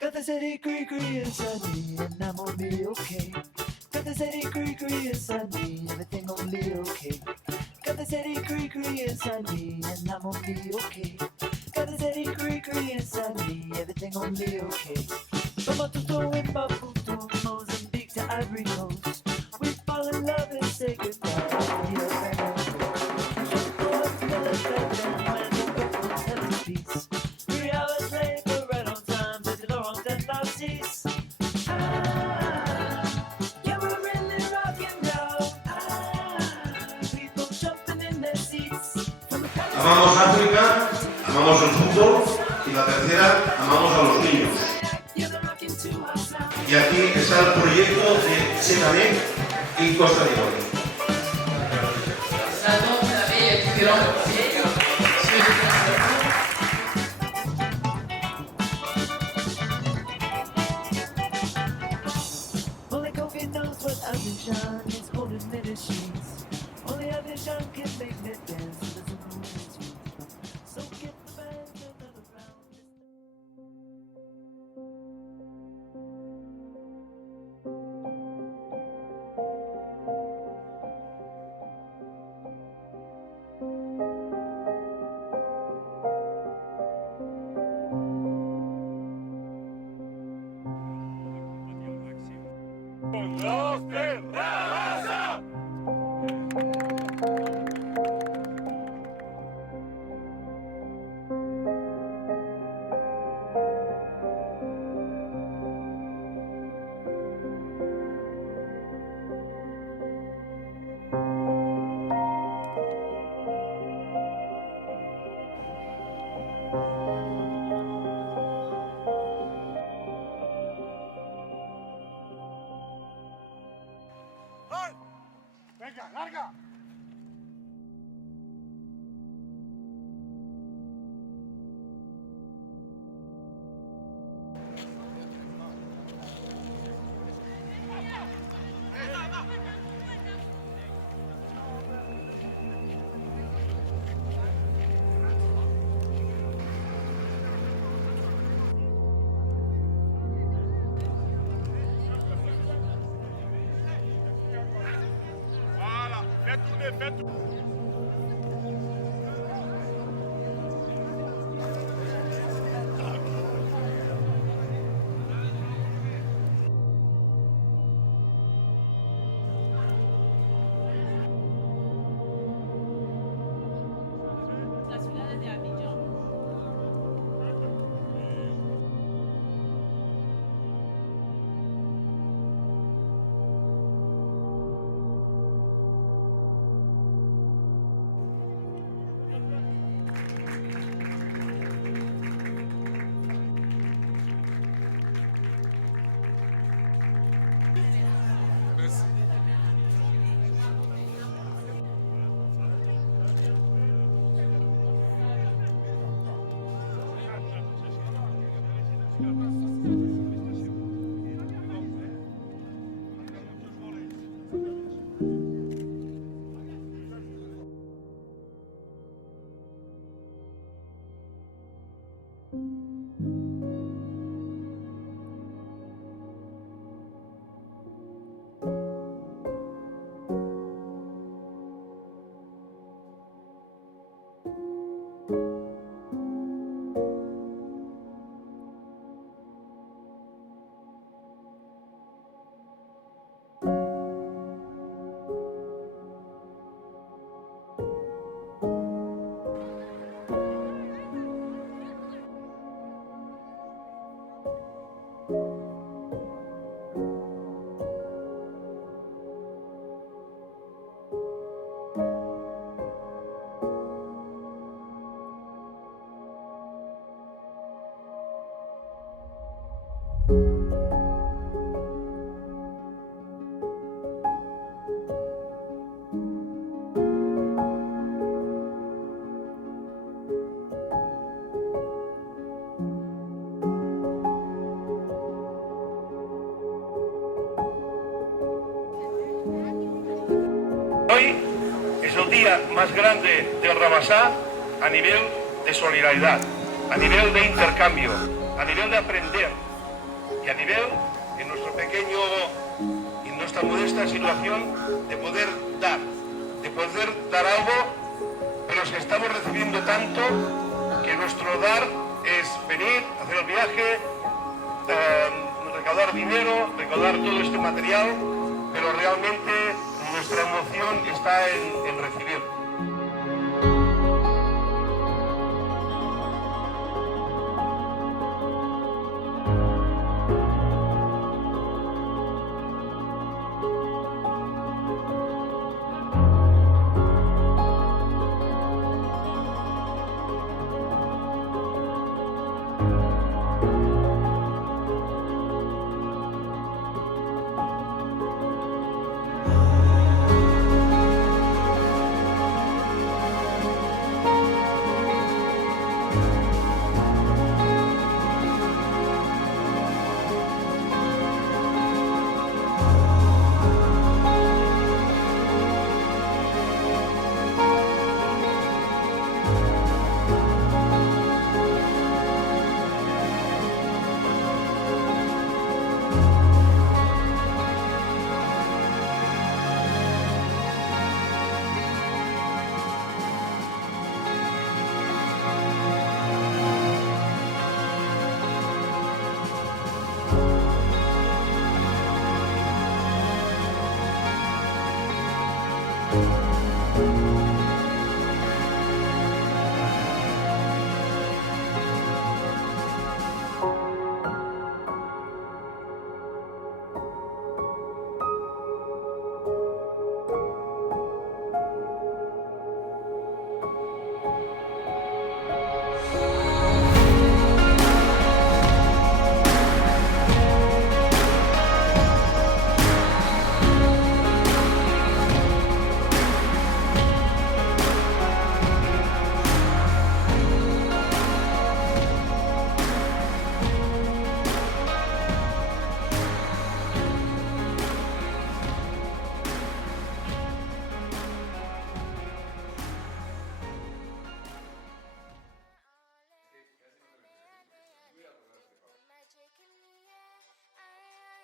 Got the city gree inside me and I'm gonna be okay. Got the city gree inside me, everything gonna be okay. Got the city gree inside me and I'm gonna be okay. Got the city gree inside me, everything gonna be okay. From Matuto and Maputo, Mozambique to Ivory Coast, we fall in love and say goodbye. Amamos África, amamos el fútbol y la tercera, amamos a los niños. Y aquí está el proyecto de Senané y Costa de Oro. Only Kofi knows what Abidjan is holding in his sheets. Only Abidjan can make me dance to the Zulu. So get the band another round. ¡Venga, larga! Voilà, fais tourner. La ciudad de Abidjan. Hoy es el día más grande del Ramasá a nivel de solidaridad, a nivel de intercambio, a nivel de aprender y a nivel, en nuestro pequeño y nuestra modesta situación, de poder dar algo, pero es que estamos recibiendo tanto que nuestro dar es venir, hacer el viaje, recaudar dinero, recaudar todo este material, pero realmente nuestra emoción está en recibir.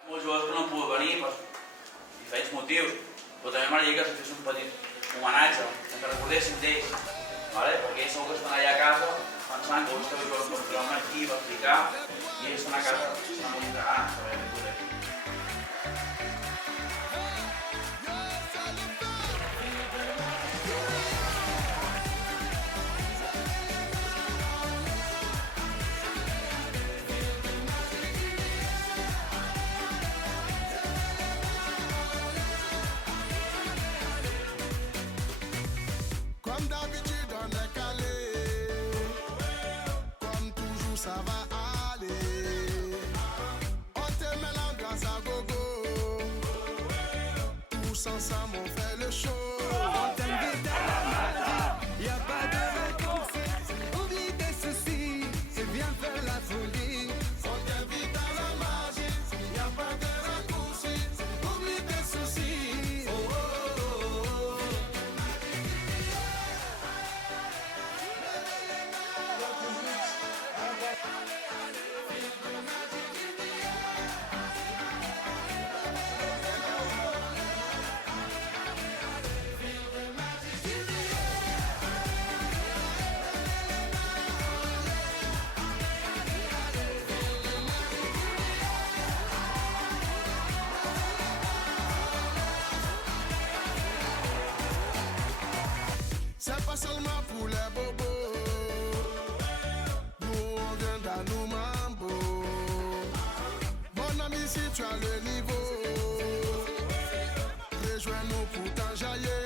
Molts jugadors que no han pogut venir per diferents motius, però també m'agradaria que es fes un petit homenatge, que recordéssim d'ells, perquè ells segur que estan allà a casa pensant que vostè ho pot treure aquí, va explicar, i ells estan a casa, estan molt integrants, saber que poder. Comme d'habitude on est calé, comme toujours ça va aller. On te met l'ambiance à gogo, tous ensemble on fait le show. On t'invite à la magie, y a pas de vacances, oublie tes soucis, et viens faire la folie. On t'invite à la magie, y a pas de raccourcis, oublie tes soucis. Oh, oh, oh, oh. C'est pas seulement pour les bobos, nous on vient dans nos mambo. Mon ami, si tu as le niveau, rejoins-nous pour t'enjailler.